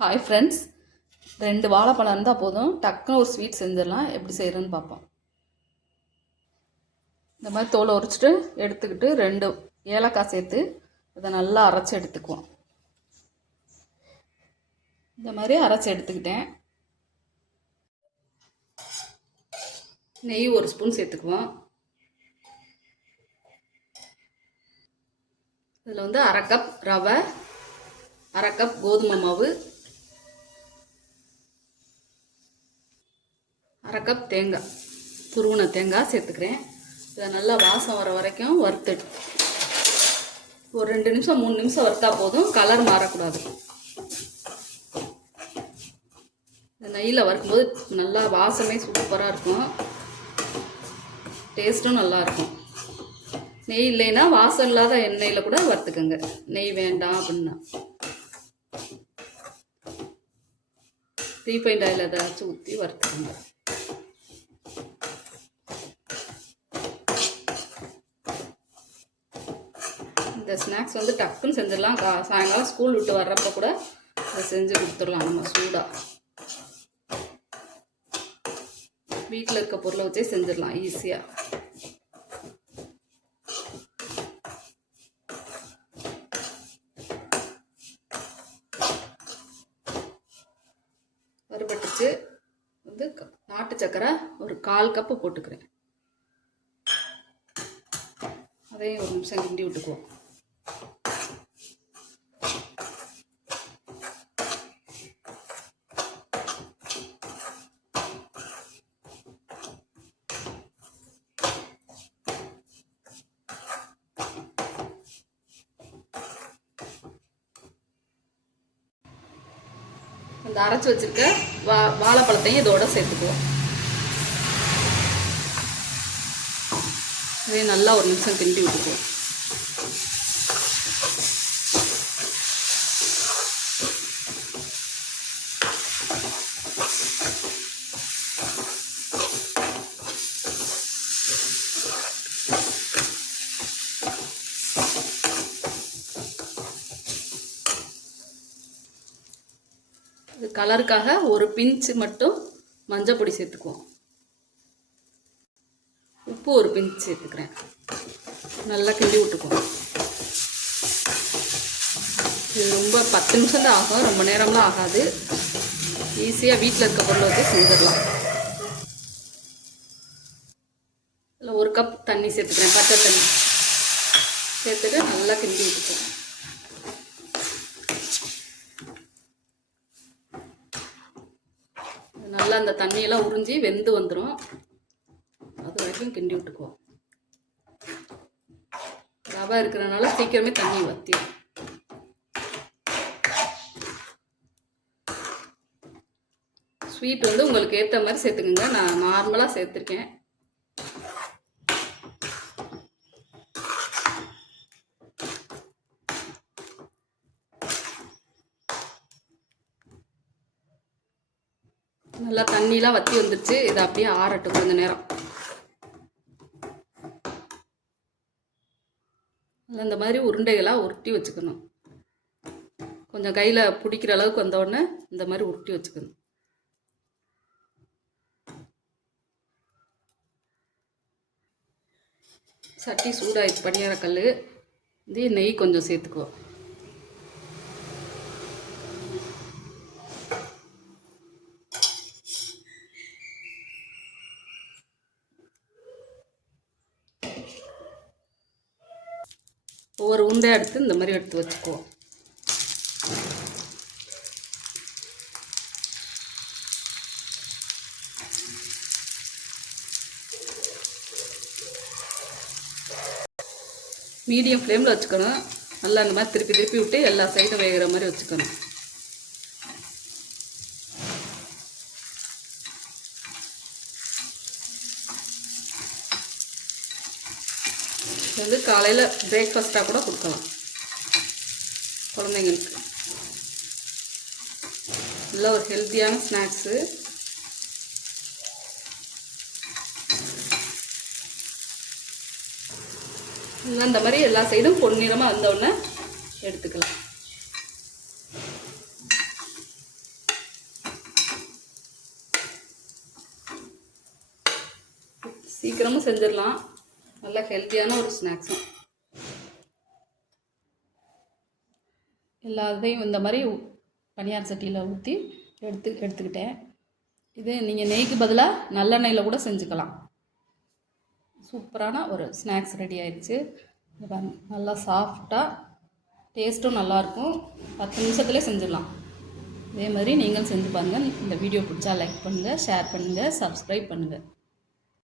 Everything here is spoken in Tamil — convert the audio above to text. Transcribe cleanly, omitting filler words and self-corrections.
ஹாய் ஃப்ரெண்ட்ஸ், 2 வாழைப்பழம் இருந்தால் போதும், டக்குன்னு ஒரு ஸ்வீட் செஞ்சிடலாம். எப்படி செய்கிறேன்னு பார்ப்போம். இந்த மாதிரி தோலை உரிச்சிட்டு எடுத்துக்கிட்டு 2 ஏலக்காய் சேர்த்து இதை நல்லா அரைச்சி எடுத்துக்குவோம். இந்த மாதிரி அரைச்சி எடுத்துக்கிட்டேன். நெய் 1 ஸ்பூன் சேர்த்துக்குவோம். இதில் 1/2 கப் ரவை, 1/2 கப் கோதுமை மாவு, 1/2 கப் தேங்காய், துருவின தேங்காய் சேர்த்துக்கிறேன். இதை நல்லா வாசம் வர வரைக்கும் வறுத்து ஒரு 2 நிமிஷம் 3 நிமிஷம் வறுத்தா போதும், கலர் மாறக்கூடாது. இந்த நெய்யில் வறுக்கும்போது நல்லா வாசமே சூப்பராக இருக்கும், டேஸ்ட்டும் நல்லாயிருக்கும். நெய் இல்லைன்னா வாசம் இல்லாத எண்ணெயில் கூட வறுத்துக்கோங்க. நெய் வேண்டாம் அப்படின்னா ரீஃபைண்ட் ஆயில் ஏதாச்சும் ஊற்றி வறுத்துக்கோங்க. இந்த ஸ்நாக்ஸ் டக்குன்னு செஞ்சிடலாம். சாயங்காலம் ஸ்கூல் விட்டு வர்றப்போ கூட இதை செஞ்சு கொடுத்துடலாம். நம்ம சூடாக வீட்டில் இருக்க பொருளை வச்சே செஞ்சிடலாம் ஈஸியாக. வறுபட்டுச்சு. நாட்டு சக்கரை ஒரு 1/4 கப்பு போட்டுக்கிறேன். அதையும் 1 நிமிஷம் கிண்டி விட்டுக்குவோம். இந்த அரைச்சி வச்சிருக்க வாழைப்பழத்தையும் இதோட சேர்த்துக்குவோம். இதையும் நல்லா 1 நிமிஷம் கிண்டி விட்டுக்குவோம். இது கலருக்காக ஒரு பிஞ்சு மட்டும் மஞ்சள் பொடி சேர்த்துக்குவோம். உப்பு ஒரு பிஞ்சு சேர்த்துக்கிறேன். நல்லா கிண்டி விட்டுக்குவோம். இது ரொம்ப 10 நிமிஷம் தான் ஆகும், ரொம்ப நேரம்லாம் ஆகாது. ஈஸியாக வீட்டில் இருக்க பொருளை வச்சு செஞ்சிடலாம். இதில் 1 கப் தண்ணி சேர்த்துக்கிறேன், பச்சை தண்ணி சேர்த்துட்டு நல்லா கிண்டி விட்டுக்குவோம். நல்லா அந்த தண்ணியெல்லாம் உறிஞ்சி வெந்து வந்துடும். அது வரைக்கும் கிண்டி விட்டுக்குவோம். ரவை இருக்கிறனால சீக்கிரமே தண்ணி வற்றிடும். ஸ்வீட் உங்களுக்கு ஏற்ற மாதிரி சேர்த்துக்குங்க. நான் நார்மலாக சேர்த்துருக்கேன். நல்லா தண்ணியெலாம் வற்றி வந்துடுச்சு. இதை அப்படியே ஆறட்டும் கொஞ்ச நேரம். இந்த மாதிரி உருண்டைகளாக உருட்டி வச்சுக்கணும். கொஞ்சம் கையில் பிடிக்கிற அளவுக்கு வந்தவுடனே இந்த மாதிரி உருட்டி வச்சுக்கணும். சட்டி சூடாகிடுச்சு, பணியாரக்கல். இது நெய் கொஞ்சம் சேர்த்துக்குவோம். ஒவ்வொரு உருண்டையாக எடுத்து இந்த மாதிரி எடுத்து வச்சுக்குவோம். மீடியம் ஃப்ளேமில் வச்சுக்கணும். நல்லா இந்த மாதிரி திருப்பி திருப்பி விட்டு எல்லா சைடும் வேகிற மாதிரி வச்சுக்கணும். காலையில் பிரேக்ஃபாஸ்ட்டாக கூட கொடுக்கலாம் குழந்தைங்களுக்கு. நல்ல ஒரு ஹெல்த்தியான ஸ்நாக்ஸு. இந்த மாதிரி எல்லா சைடும் பொன்னிறமாக வந்தவுடனே எடுத்துக்கலாம். சீக்கிரமும் செஞ்சிடலாம், நல்ல ஹெல்த்தியான ஒரு ஸ்நாக்ஸும். எல்லா இதையும் இந்த மாதிரி பனியார சட்டியில் ஊற்றி எடுத்துக்கிட்டேன். இது நீங்கள் நெய்க்கு பதிலாக நல்லெண்ணெயில் கூட செஞ்சுக்கலாம். சூப்பரான ஒரு ஸ்நாக்ஸ் ரெடி ஆயிடுச்சு. நல்லா சாஃப்டாக, டேஸ்ட்டும் நல்லாயிருக்கும். 10 நிமிஷத்துலேயே செஞ்சிடலாம். இதே மாதிரி நீங்களும் செஞ்சு பாருங்கள். இந்த வீடியோ பிடிச்சா லைக் பண்ணுங்கள், ஷேர் பண்ணுங்கள், சப்ஸ்கிரைப் பண்ணுங்கள்.